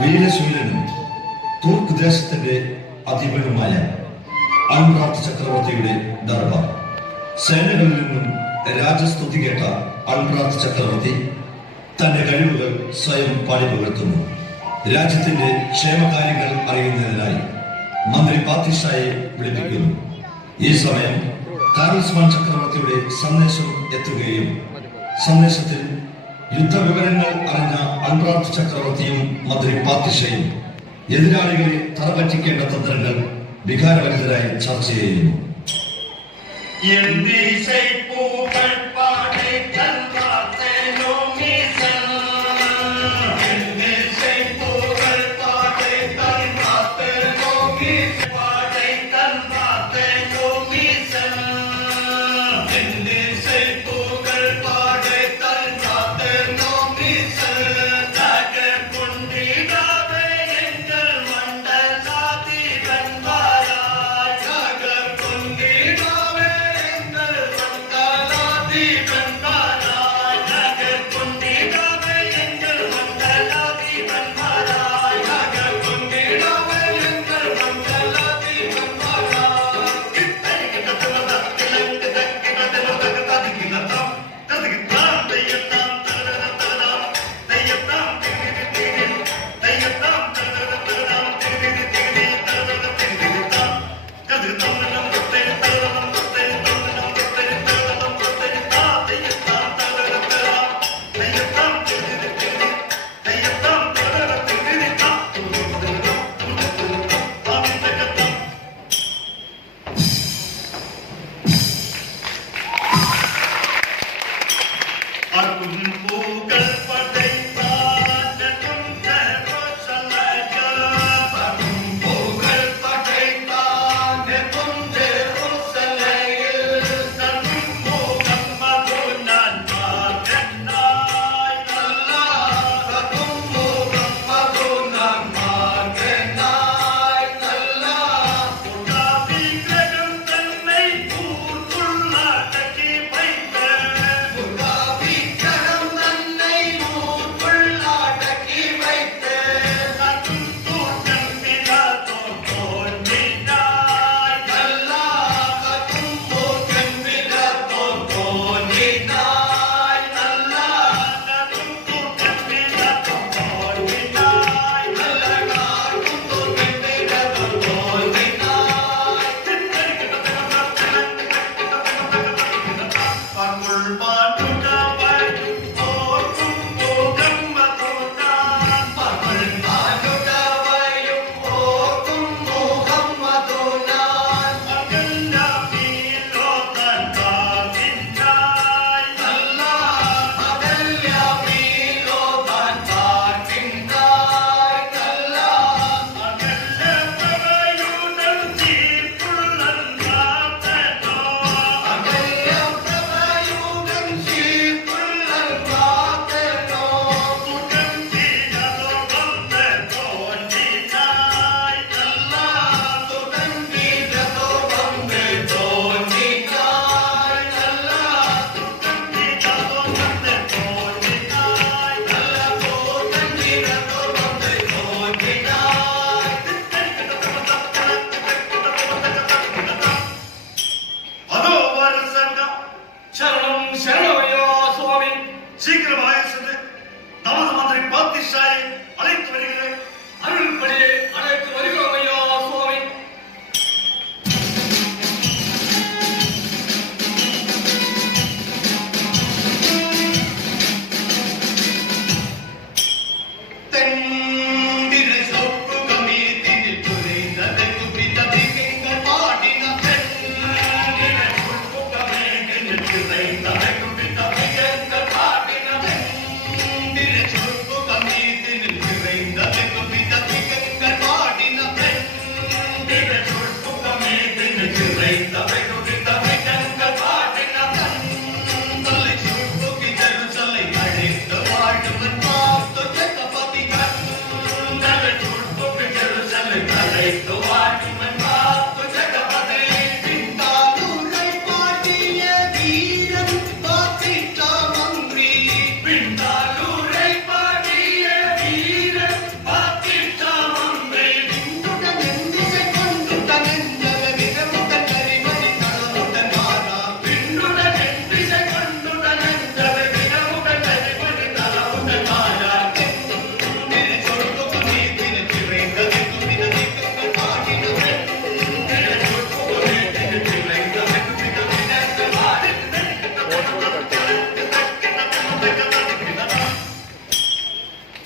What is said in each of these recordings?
വീരശൂരനും തുർക്ക് ദേശത്തിന്റെ അധിപനുമായ അൽബ്രാത്ത് ചക്രവർത്തിയുടെ ദർബാർ. സേനകളിൽ നിന്നും രാജസ്തുതി കേട്ട അൽബ്രാത്ത് ചക്രവർത്തി തന്റെ കഴിവുകൾ സ്വയം പാടിപകർത്തുന്നു. രാജ്യത്തിന്റെ ക്ഷേമകാര്യങ്ങൾ അറിയുന്നതിനായി മന്ത്രി പാത്തിഷായെ വിളിപ്പിക്കുന്നു. ഈ സമയം കാർൽസ്മാൻ ചക്രവർത്തിയുടെ സന്ദേശം എത്തുകയും സന്ദേശത്തിൽ യുദ്ധവിവരങ്ങൾ അറിഞ്ഞ അൽബ്രാത്ത് ചക്രവർത്തിയും മന്ത്രി പാത്തിഷയും എതിരാളികളെ തറപറ്റിക്കേണ്ട തന്ത്രങ്ങൾ വികാരഭരിതരായി ചർച്ച ചെയ്യുന്നു.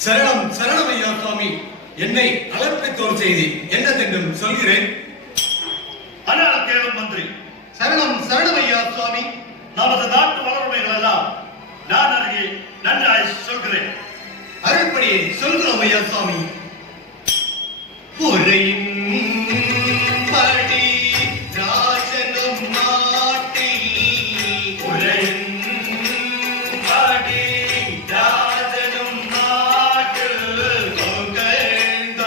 சரணம் சரணம் ஐயா சுவாமி. என்னை அழைப்பித்தோர் செய்தி என்னதென்றும் சொல்கிறேன். ஆனால் கேளும் மந்திரி. சரணம் சரணம் ஐயா சுவாமி. நமது நாட்டு வளர்மைகள் எல்லாம் நான் அருகே நன்றாய் சொல்கிறேன். அருள்படியை சொல்கிறோம் ஐயா சுவாமி. உரையின் படி ராஜனும் நாட்டில் உரையின் படி ராஜனும் நாட்டில் புகழ்ந்த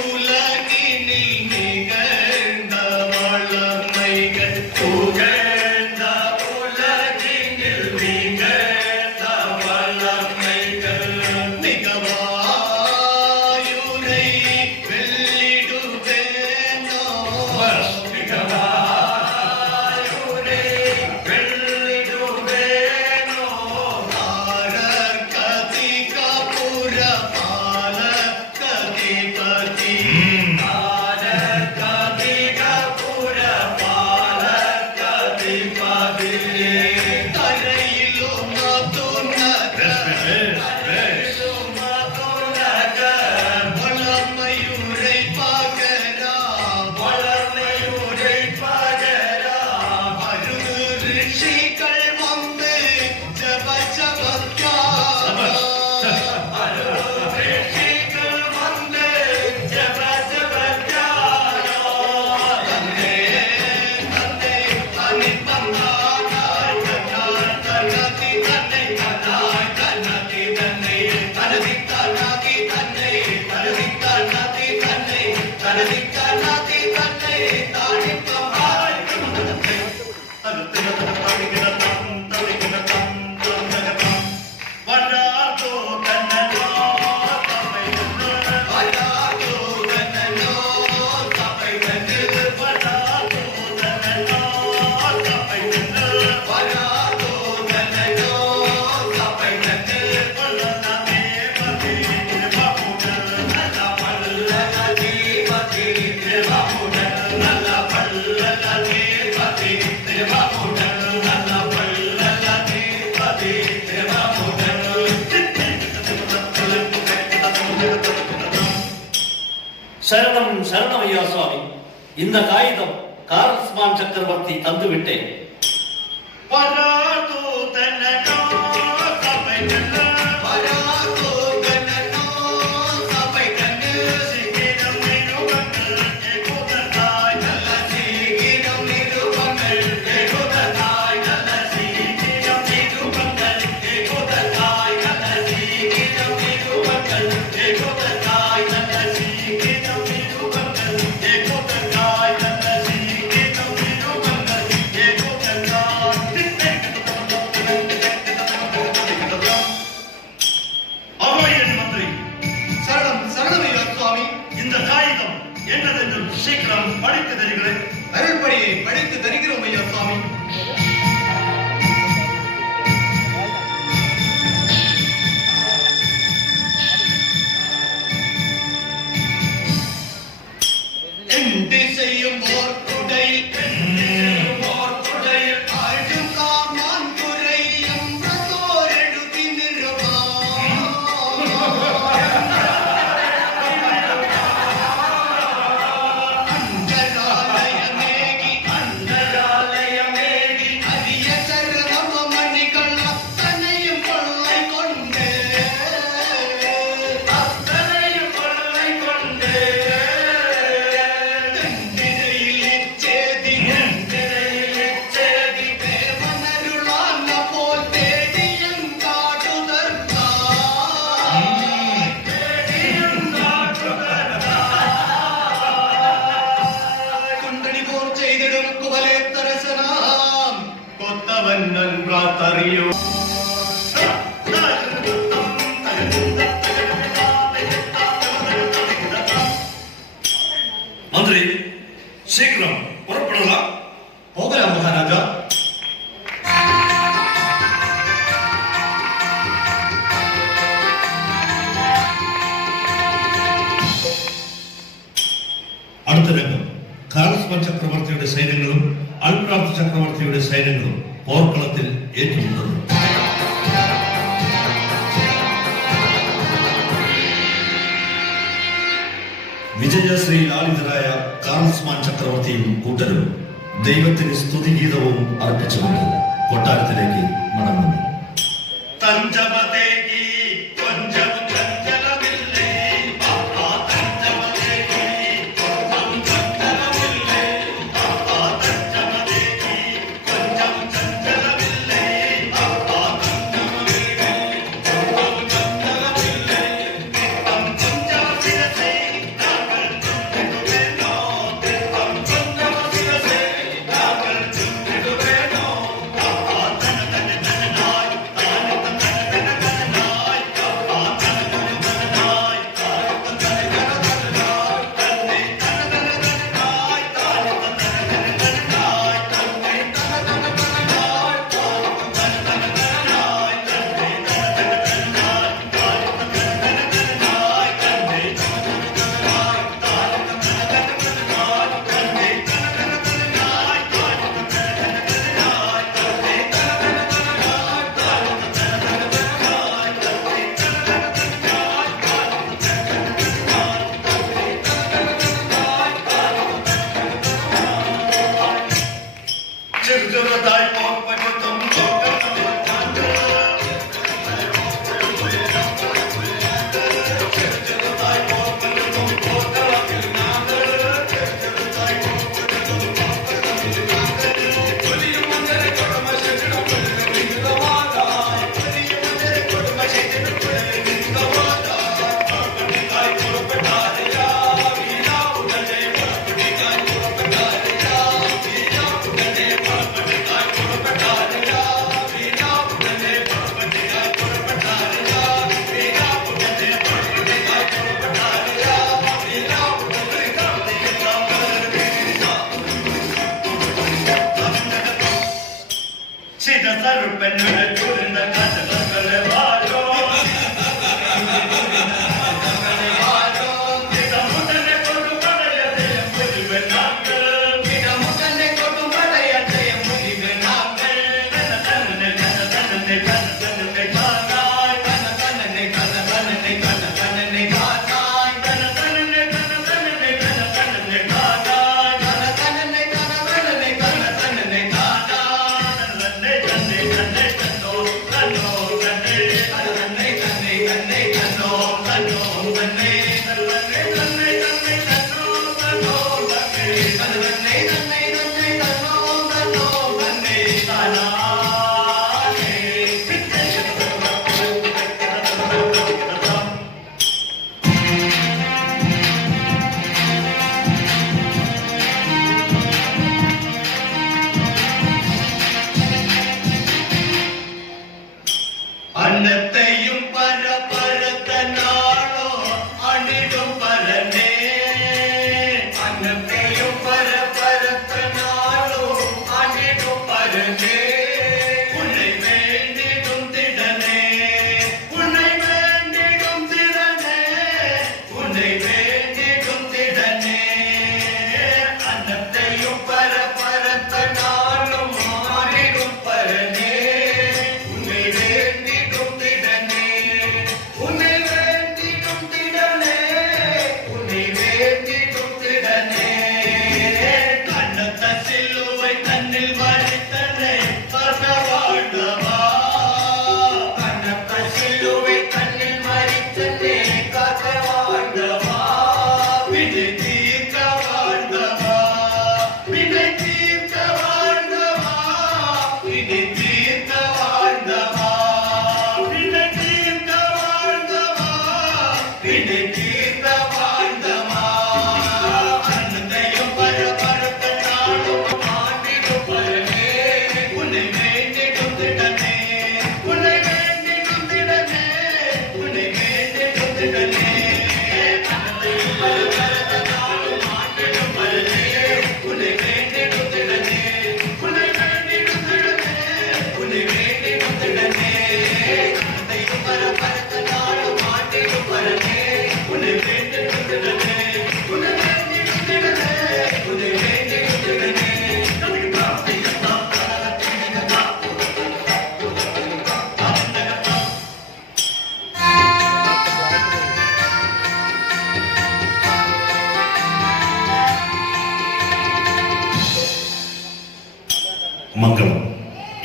உலகினில் நிகழ்ந்த வளமைகள் புகழ்ந்த உலகினில் நிகழ்ந்த வளமைகள் மிகவாயுரை வெள்ளிடுவேனோ மிகவாயுரை வெள்ளிடுவேனோ ஆரர் கதிகபுர பால கதிபதி ஆரர் கதிகபுர பால கதிபதி தரையிலும் துணக தரையிலும் துணக வளமையுரை பகரா வளமையுரை பகரா அருகு ரிஷிகள் வந்து ஜப ஜபத்யாரோ அருகு ரிஷிகள் வந்து ஜப ஜபத்யாரோ தன்னே தன்னே அனிப்பந்தானாய் தன்னாய் தன்னதி தன்னை தன்னாய் தன்னதி தன்னை தனதி தன்னாதி தன்னை தனதி தன்னாதி தன்னை தனதி தன்னாதி தன்னை தானிப்பமாய் தன்னதி வராதோ தன்னோ தமை வராதோ தன்னோ சபை தன்னு வராதோ தன்னோ தமை வராதோ தன்னோ சபை தன்னு வல்லமே மதி பாபுடல் நல்ல பல்லகி பதி தேவாமுடன் நல்ல பல்லகி பதி தேவாமுடன் நல்ல பல்லகி பதி தேவாமுடன் சரணம் சரணம் ஐயா சுவாமி. இந்த காகிதம் காரஸ்மான் சக்கரவர்த்தி தந்துவிட்டேன். வராதோ தன்னோ தமை வராதோ தன்னோ சபை தன்னு சிக்கிரம் நிறுவங்கள் ஏகோதராய் நல்ல சீக்கிரம் நிருபங்கள் ஏகோதராய் நல்ல சீக்கிரம் நிருபங்கள் ஏகோதராய் நல்ல சீக்கிரம் நிருபங்கள் ஏகோதராய் நல்ல சீக்கிரம் நிருபங்கள் ஏகோதராய் நல்ல சீக்கிரம் நிறுவங்கள் ஏகோதராய் அவையன் மந்திரி. சரணம் சரணம் ஐயா சுவாமி. இந்த காகிதம் என்னதென்று சீக்கிரம் படித்து தருகிறேன். அருள்படியை படித்து தருகிறோம் ஐயா சுவாமி. என் திசையும் ஓர் குடை ஓர் குடையில் ஆழ்தும் காமான் துறை எம்பதோர் எழுதி அந்தராலயமேகி அந்தராலயமேகி அரிய சரணம மணிகள் அத்தனையும் கொள்ளை கொண்டு அத்தனையும் கொள்ளை கொண்டு தென்திரையில் இச்சேதி தென்திரையில் இச்சேதி தேவனருளான போல் தேடி எங்காடுதற்காய் தேடி எங்காடுதற்காய் குண்டடி போர் செய்திடும் குவலேத்தரசனாம் கொத்தவன் நன்றாத்தறியோ மந்திரி, சீக்கிரம் புறப்படலாம். போகலாம் மகாராஜா. അടുത്ത രംഗം കാരസ്മാൻ ചക്രവർത്തിയുടെ സൈന്യങ്ങളും അൽപ്രാപ്ത് ചക്രവർത്തിയുടെ സൈന്യങ്ങളും പോർക്കളത്തിൽ ഏറ്റുമുട്ടുന്നു. ശ്രീ ലാളിതരായ കാർൽസ്മാൻ ചക്രവർത്തിയും കൂട്ടരും ദൈവത്തിന് സ്തുതിഗീതവും അർപ്പിച്ചുകൊണ്ട് കൊട്ടാരത്തിലേക്ക് മടങ്ങുന്നു. തഞ്ചമതേകി കൊഞ്ചം ചഞ്ചലമില്ലേ ആഹാ തഞ്ചമതേകി കൊഞ്ചം ചഞ്ചലമില്ലേ ആഹാ തഞ്ചമതേകി കൊഞ്ചം ചഞ്ചലമില്ലേ ആഹാ തഞ്ചമതേകി കൊഞ്ചം ചഞ്ചലമില്ലേ തിത്തം ചഞ്ചലസിരസേ നാഗൾ ചുണ്ടിടുവേനോ തിത്തം ചഞ്ചലസിരസേ നാഗൾ ചുണ്ടിടുവേനോ ആഹാ തന തന തനനായി താന തന തന തന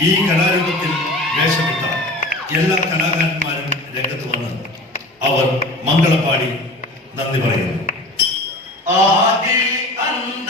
ഈ കലാരൂപത്തിൽ വേഷമിട്ട എല്ലാ കലാകാരന്മാരും രംഗത്ത് വന്ന് അവർ മംഗളം പാടി നന്ദി പറയുന്നു. ആദി അന്ത